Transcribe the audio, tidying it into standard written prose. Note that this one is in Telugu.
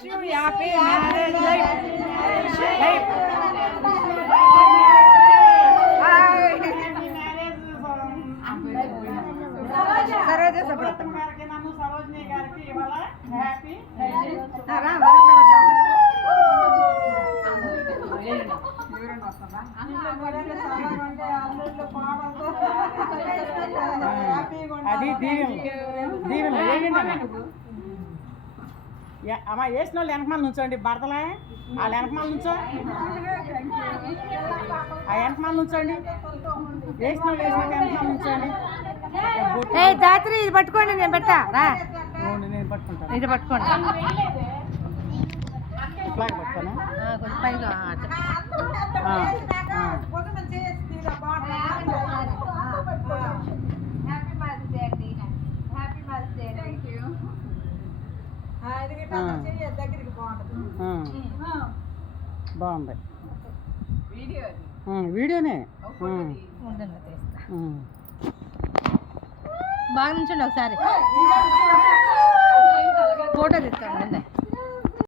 Wish you happy marriage life. Saroja Subrathamma Sarojini గారికి ఇవాళ హ్యాపీ అది దీవెన అమ్మ వేసిన వాళ్ళు వెనకమాల నుంచోండి భర్తలే వాళ్ళు వెనకమాల నుంచో ఆ వెనకమాల నుంచోండి వేసిన వాళ్ళు వెనకమాల నుంచోండి. జాతర ఇది పట్టుకోండి నేను పెట్టా రా నేను పట్టుకుంటాను ఇది పట్టుకోండి ఇట్లాగే పట్టుకోను పైగా బాగుంది వీడియోనే బాగా నుంచండి ఒకసారి ఫోటో తీస్తాను